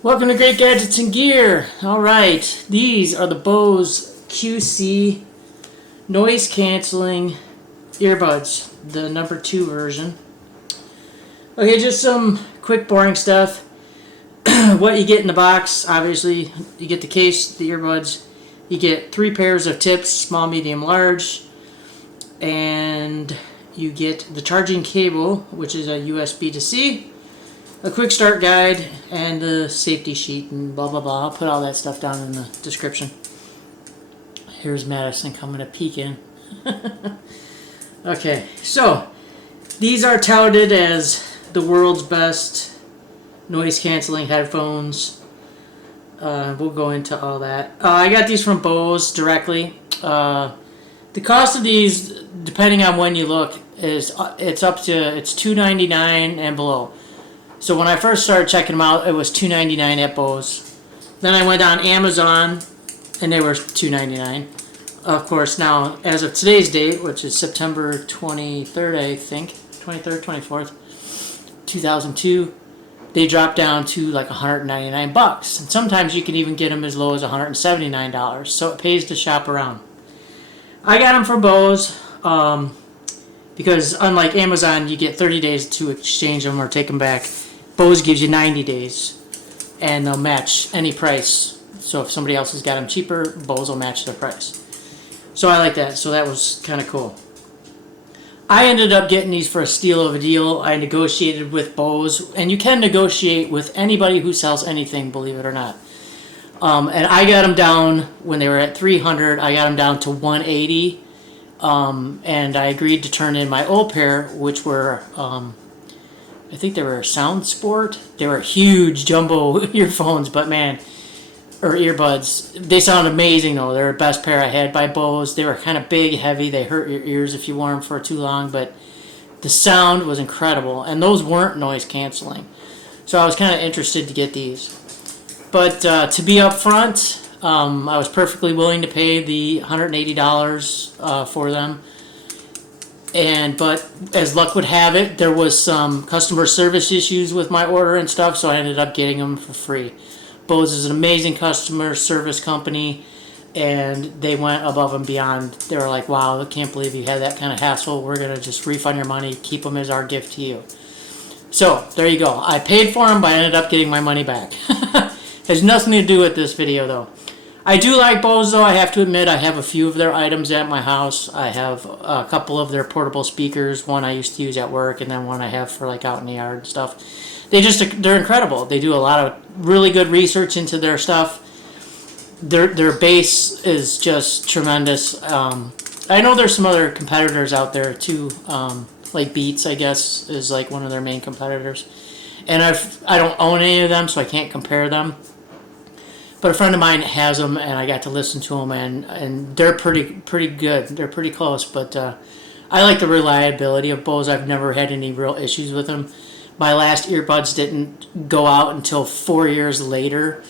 Welcome to Great Gadgets and Gear. Alright, these are the Bose QC noise canceling earbuds, the number 2 version. Okay, just some quick boring stuff. What you get in the box, obviously, you get the case, the earbuds, you get 3 pairs of tips, small, medium, large, and you get the charging cable, which is a USB to C, a quick start guide, and the safety sheet, and blah blah blah. I'll put all that stuff down in the description. Here's Madison coming to peek in. Okay, so these are touted as the world's best noise canceling headphones. We'll go into all that. I got these from Bose directly. The cost of these, depending on when you look, is it's $2.99 and below. So when I first started checking them out, it was $2.99 at Bose. Then I went on Amazon, and they were $2.99. Of course, now, as of today's date, which is September 23rd, I think, 23rd, 24th, 2002, they dropped down to like $199. And sometimes you can even get them as low as $179. So it pays to shop around. I got them from Bose because unlike Amazon, you get 30 days to exchange them or take them back. Bose gives you 90 days, and they'll match any price. So if somebody else has got them cheaper, Bose will match their price. So I like that. So that was kind of cool. I ended up getting these for a steal of a deal. I negotiated with Bose, and you can negotiate with anybody who sells anything, believe it or not. And I got them down when they were at $300. I got them down to $180, and I agreed to turn in my old pair, which were I think they were Sound Sport. They were huge jumbo earphones, but man, or earbuds. They sound amazing though. They're the best pair I had by Bose. They were kind of big, heavy. They hurt your ears if you wore them for too long, but the sound was incredible, and those weren't noise canceling. So I was kind of interested to get these. But to be upfront, I was perfectly willing to pay the $180 for them. But as luck would have it, there was some customer service issues with my order and stuff, so I ended up getting them for free. Bose is an amazing customer service company, and they went above and beyond. They were like, wow, I can't believe you had that kind of hassle. We're going to just refund your money, keep them as our gift to you. So, there you go. I paid for them, but I ended up getting my money back. Has nothing to do with this video, though. I do like Bose, though. I have to admit, I have a few of their items at my house. I have a couple of their portable speakers. One I used to use at work, and then one I have for like out in the yard and stuff. They're incredible. They do a lot of really good research into their stuff. Their bass is just tremendous. I know there's some other competitors out there too. Like Beats, I guess, is like one of their main competitors. And I don't own any of them, so I can't compare them. But a friend of mine has them, and I got to listen to them, and they're pretty good. They're pretty close, but I like the reliability of Bose. I've never had any real issues with them. My last earbuds didn't go out until 4 years later,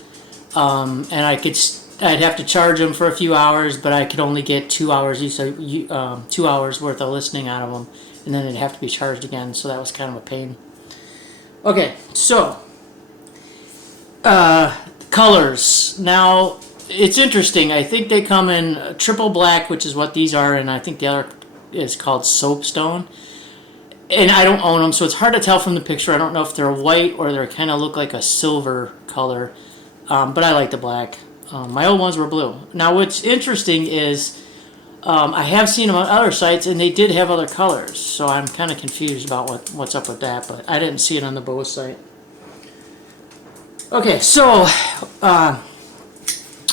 and I'd have to charge them for a few hours, but I could only get 2 hours 2 hours worth of listening out of them, and then it'd have to be charged again. So that was kind of a pain. Okay, so colors. Now, it's interesting. I think they come in triple black, which is what these are, and I think the other is called soapstone. And I don't own them, so it's hard to tell from the picture. I don't know if they're white or they kind of look like a silver color, but I like the black. My old ones were blue. Now, what's interesting is I have seen them on other sites, and they did have other colors, so I'm kind of confused about what's up with that, but I didn't see it on the Bose site. Okay, so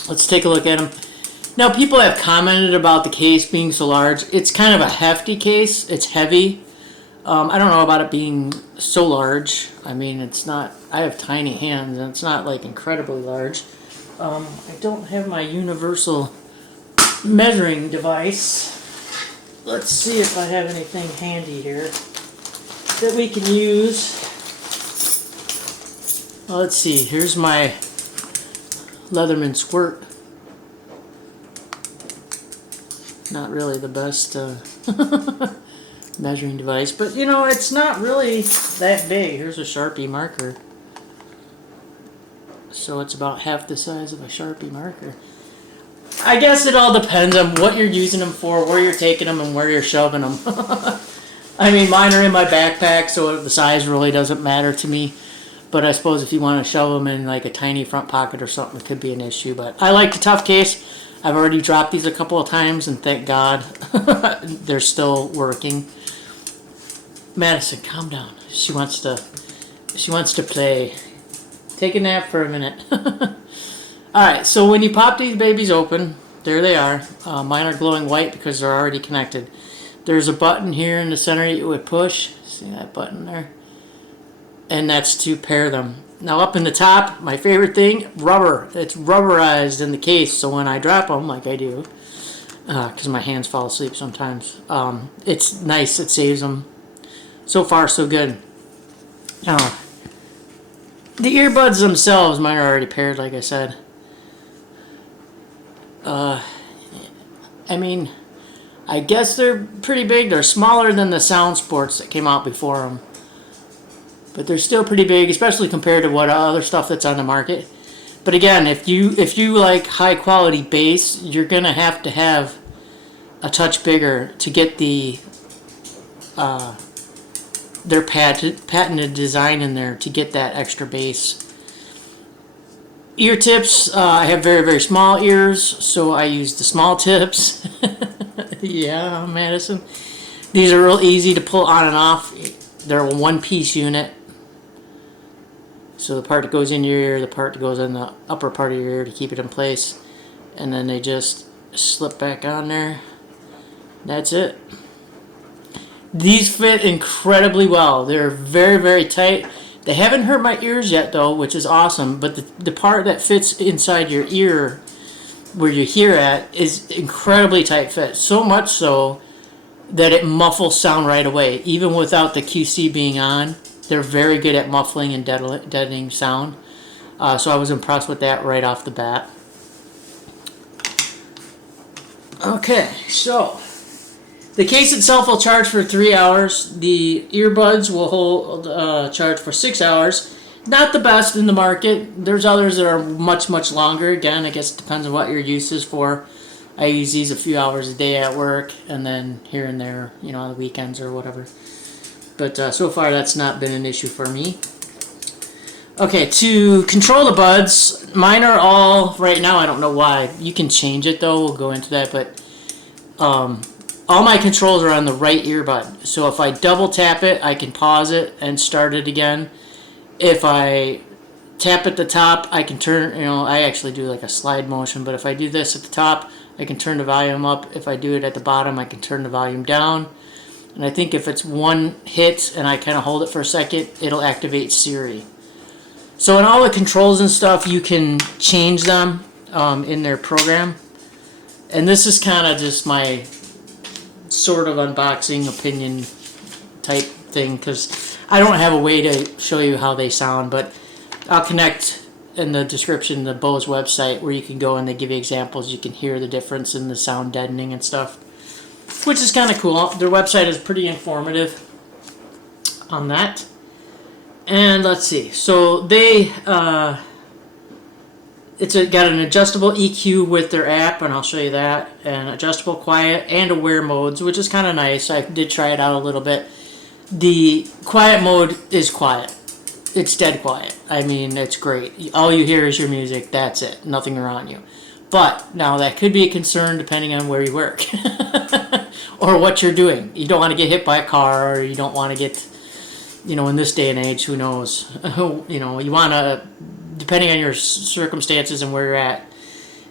let's take a look at them. Now, people have commented about the case being so large. It's kind of a hefty case. It's heavy. I don't know about it being so large. I mean, it's not... I have tiny hands, and it's not, like, incredibly large. I don't have my universal measuring device. Let's see if I have anything handy here that we can use. Well, let's see. Here's my Leatherman squirt. Not really the best measuring device, but you know, it's not really that big. Here's a Sharpie marker. so it's about half the size of a Sharpie marker. I guess it all depends on what you're using them for, where you're taking them, and where you're shoving them. I mean, mine are in my backpack, so the size really doesn't matter to me. But I suppose if you want to shove them in like a tiny front pocket or something, it could be an issue. But I like the tough case. I've already dropped these a couple of times, and thank God they're still working. Madison, calm down. She wants to play. Take a nap for a minute. Alright, so when you pop these babies open, there they are. Mine are glowing white because they're already connected. There's a button here in the center you would push. See that button there? And that's to pair them. Now up in the top, my favorite thing, rubber. It's rubberized in the case, so when I drop them, like I do, because my hands fall asleep sometimes, it's nice, it saves them. So far, so good. Now, the earbuds themselves, mine are already paired, like I said. I mean, I guess they're pretty big. They're smaller than the Sound Sports that came out before them. But they're still pretty big, especially compared to what other stuff that's on the market. But again, if you like high quality bass, you're gonna have a touch bigger to get their patented design in there to get that extra bass. Ear tips, I have very, very small ears, so I use the small tips. Yeah, Madison. These are real easy to pull on and off. They're a one-piece unit. So the part that goes in your ear, the part that goes in the upper part of your ear to keep it in place. And then they just slip back on there. That's it. These fit incredibly well. They're very, very tight. They haven't hurt my ears yet, though, which is awesome. But the part that fits inside your ear, where you hear at, is incredibly tight fit. So much so that it muffles sound right away. Even without the QC being on, they're very good at muffling and deadening sound. So I was impressed with that right off the bat. Okay, so the case itself will charge for 3 hours. The earbuds will hold charge for 6 hours. Not the best in the market. There's others that are much, much longer. Again, I guess it depends on what your use is for. I use these a few hours a day at work, and then here and there, you know, on the weekends or whatever. But so far, that's not been an issue for me. Okay, to control the buds, mine are all, right now, I don't know why. You can change it, though. We'll go into that, but all my controls are on the right earbud. So if I double tap it, I can pause it and start it again. If I tap at the top, I can turn, you know, I actually do like a slide motion, but if I do this at the top, I can turn the volume up. If I do it at the bottom, I can turn the volume down. And I think if it's one hit and I kind of hold it for a second, it'll activate Siri. So in all the controls and stuff, you can change them in their program. And this is kind of just my sort of unboxing opinion type thing, because I don't have a way to show you how they sound, but I'll connect in the description the Bose website where you can go and they give you examples. You can hear the difference in the sound deadening and stuff, which is kind of cool. Their website is pretty informative on that. And let's see. So they got an adjustable EQ with their app, and I'll show you that, and adjustable quiet and aware modes, which is kind of nice. I did try it out a little bit. The quiet mode is quiet. It's dead quiet. I mean, it's great. All you hear is your music. That's it. Nothing around you. But now that could be a concern depending on where you work or what you're doing. You don't want to get hit by a car, or you don't want to get, you know, in this day and age, who knows? You know, you want to, depending on your circumstances and where you're at.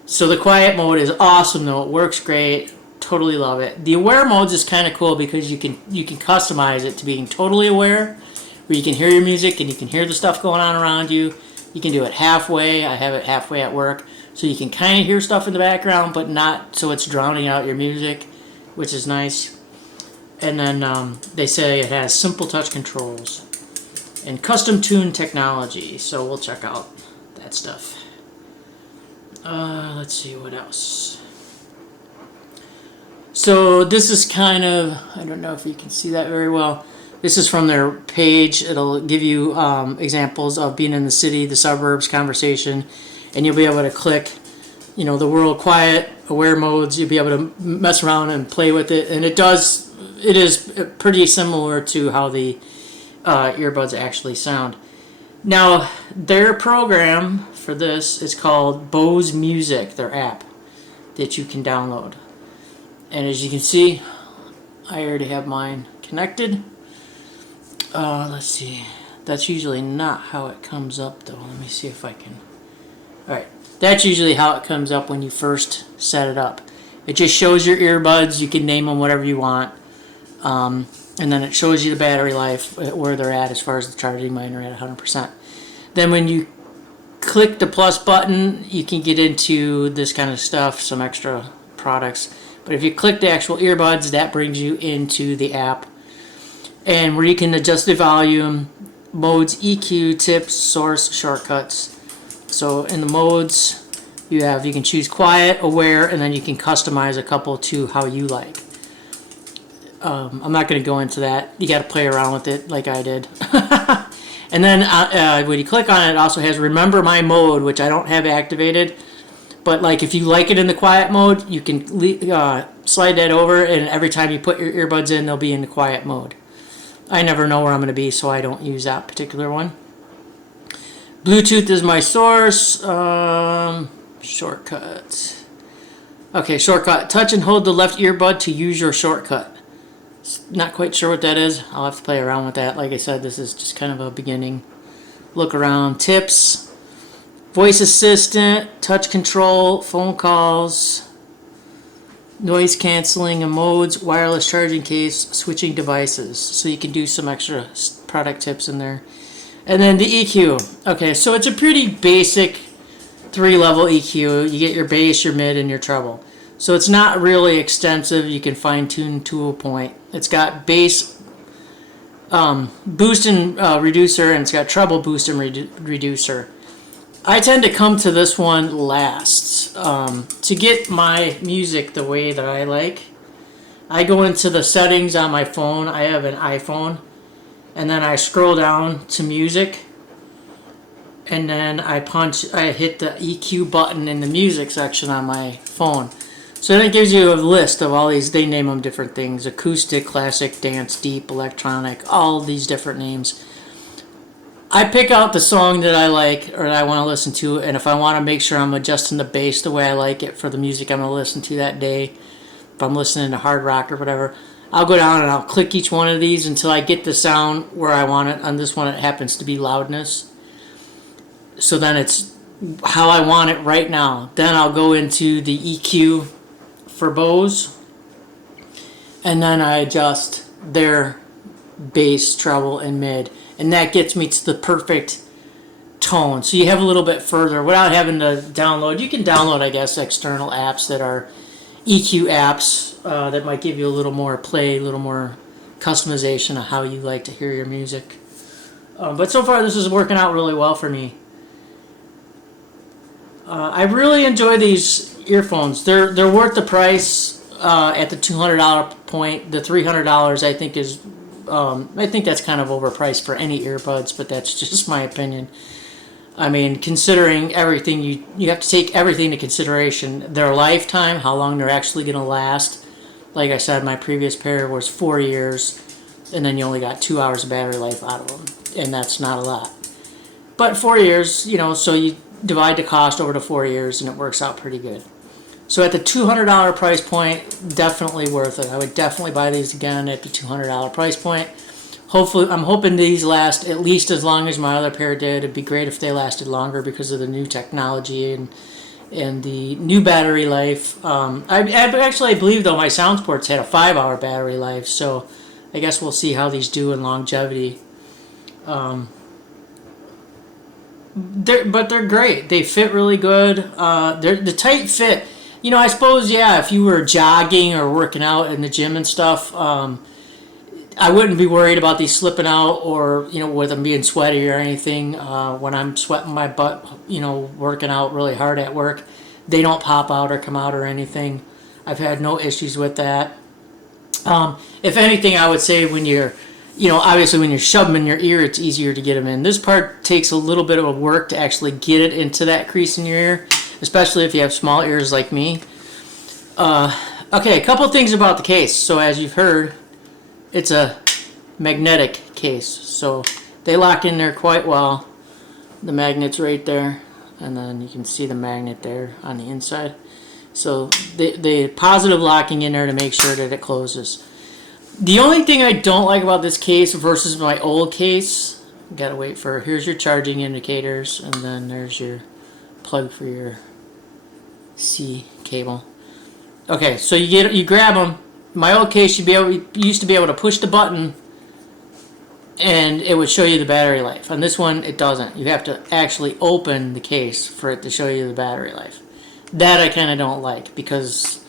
So the quiet mode is awesome, though. It works great. Totally love it. The aware modes is kind of cool because you can customize it to being totally aware, where you can hear your music and you can hear the stuff going on around you. You can do it halfway. I have it halfway at work, so you can kind of hear stuff in the background, but not so it's drowning out your music, which is nice. And then they say it has simple touch controls and custom tuned technology, so we'll check out that stuff. Let's see what else. So this is kind of, I don't know if you can see that very well. This is from their page. It'll give you examples of being in the city, the suburbs, conversation, and you'll be able to click, you know, the world quiet, aware modes. You'll be able to mess around and play with it, and it is pretty similar to how the earbuds actually sound. Now, their program for this is called Bose Music, their app that you can download. And as you can see, I already have mine connected. Let's see. That's usually not how it comes up, though. Let me see if I can. Alright, that's usually how it comes up when you first set it up. It just shows your earbuds. You can name them whatever you want. And then it shows you the battery life, where they're at as far as the charging. Mine are at 100%. Then when you click the plus button, you can get into this kind of stuff, some extra products. But if you click the actual earbuds, that brings you into the app, and where you can adjust the volume, modes, EQ, tips, source, shortcuts. So in the modes, you can choose quiet, aware, and then you can customize a couple to how you like. I'm not going to go into that. You got to play around with it like I did. And then when you click on it, it also has remember my mode, which I don't have activated. But like if you like it in the quiet mode, you can slide that over, and every time you put your earbuds in, they'll be in the quiet mode. I never know where I'm going to be, so I don't use that particular one. Bluetooth is my source. Shortcuts. Okay, shortcut. Touch and hold the left earbud to use your shortcut. Not quite sure what that is. I'll have to play around with that. Like I said, this is just kind of a beginning look around. Tips. Voice assistant, touch control, phone calls, noise canceling and modes, wireless charging case, switching devices. So you can do some extra product tips in there. And then the EQ. Okay, so it's a pretty basic 3-level EQ. You get your bass, your mid, and your treble. So it's not really extensive. You can fine tune to a point. It's got bass boost and reducer, and it's got treble boost and reducer. I tend to come to this one last. To get my music the way that I like, I go into the settings on my phone. I have an iPhone. And then I scroll down to music. And then I hit the EQ button in the music section on my phone. So then it gives you a list of all these, they name them different things. Acoustic, classic, dance, deep, electronic, all these different names. I pick out the song that I like or that I want to listen to, and if I want to make sure I'm adjusting the bass the way I like it for the music I'm going to listen to that day, if I'm listening to hard rock or whatever, I'll go down and I'll click each one of these until I get the sound where I want it. On this one, it happens to be loudness. So then it's how I want it right now. Then I'll go into the EQ for Bose, and then I adjust their bass, treble, and mid. And that gets me to the perfect tone. So you have a little bit further without having to download. You can download, I guess, external apps that are EQ apps that might give you a little more play, a little more customization of how you like to hear your music. But so far, this is working out really well for me. I really enjoy these earphones. They're worth the price at the $200 point. The $300 I think is. I think that's kind of overpriced for any earbuds, but that's just my opinion. I mean, considering everything, you have to take everything into consideration. Their lifetime, how long they're actually going to last. Like I said, my previous pair was 4 years, and then you only got 2 hours of battery life out of them, and that's not a lot. But 4 years, so you divide the cost over the 4 years, and it works out pretty good. So at the $200 price point, definitely worth it. I would definitely buy these again at the $200 price point. Hopefully, I'm hoping these last at least as long as my other pair did. It'd be great if they lasted longer because of the new technology and the new battery life. I believe, though, my SoundSports had a 5-hour battery life, so I guess we'll see how these do in longevity. But they're great. They fit really good. They're the tight fit. I suppose, if you were jogging or working out in the gym and stuff, I wouldn't be worried about these slipping out or, with them being sweaty or anything. When I'm sweating my butt, working out really hard at work, they don't pop out or come out or anything. I've had no issues with that. If anything, I would say when you're you know, obviously when you shove them in your ear, it's easier to get them in. This part takes a little bit of work to actually get it into that crease in your ear, especially if you have small ears like me. Okay, a couple things about the case. So as you've heard, it's a magnetic case, so they lock in there quite well. The magnet's right there, and then you can see the magnet there on the inside. So the positive locking in there to make sure that it closes. The only thing I don't like about this case versus my old case, gotta wait for, here's your charging indicators, and then there's your plug for your C cable. Okay, so you grab them. My old case, you used to be able to push the button and it would show you the battery life. On this one, it doesn't. You have to actually open the case for it to show you the battery life. That I kind of don't like, because,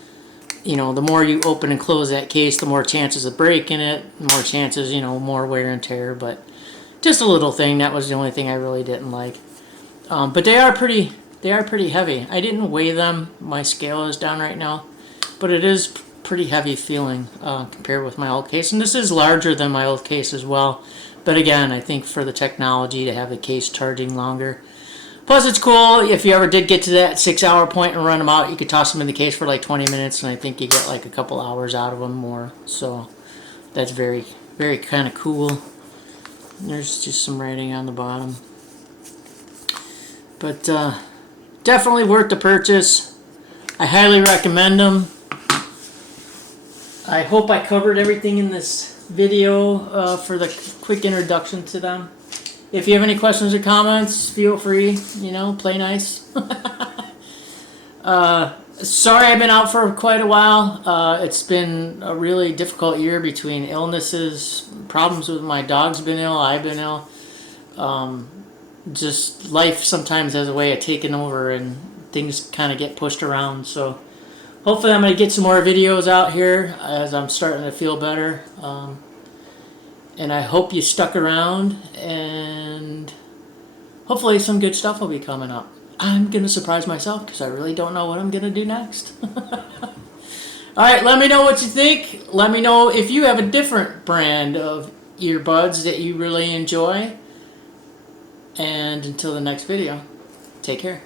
you know, the more you open and close that case, the more chances of breaking it, the more chances, you know, more wear and tear. But just a little thing. That was the only thing I really didn't like. But they are pretty heavy. I didn't weigh them. My scale is down right now, but it is pretty heavy feeling compared with my old case. And this is larger than my old case as well. But again, I think for the technology to have the case charging longer. Plus, it's cool if you ever did get to that 6-hour point and run them out, you could toss them in the case for like 20 minutes, and I think you get like a couple hours out of them more. So that's very, very kind of cool. There's just some writing on the bottom. But definitely worth the purchase. I highly recommend them. I hope I covered everything in this video for the quick introduction to them. If you have any questions or comments, feel free, you know, play nice. Sorry I've been out for quite a while. It's been a really difficult year between illnesses, problems with my dog's been ill, I've been ill. Just life sometimes has a way of taking over and things kind of get pushed around. So hopefully I'm going to get some more videos out here as I'm starting to feel better. And I hope you stuck around, and hopefully some good stuff will be coming up. I'm going to surprise myself because I really don't know what I'm going to do next. Alright, let me know what you think. Let me know if you have a different brand of earbuds that you really enjoy. And until the next video, take care.